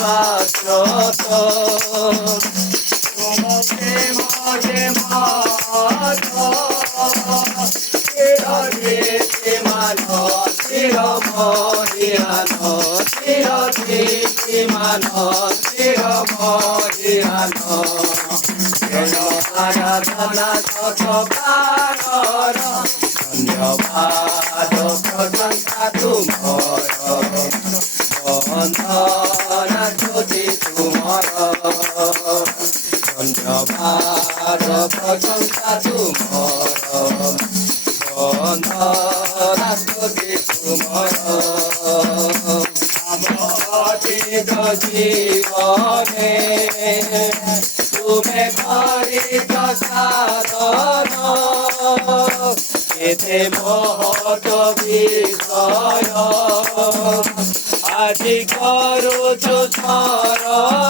শাশ্বত তোমাকে মজে মাত চিরদিতে মান চিরমহিয়ান চিরদিতে মান চিরমহিয়ান আরাধনা শত প্রাণর ধন্যবাদ প্রশংসা তুমর বন্দনা স্তুতি তুমর ধন্যবাদ প্রশংসা তুমর বন্দনা স্তুতি তুমর অতীত জীবনে তুমি করিত সাধন এতে মহৎ বিষয় আজি করুছ স্মরণ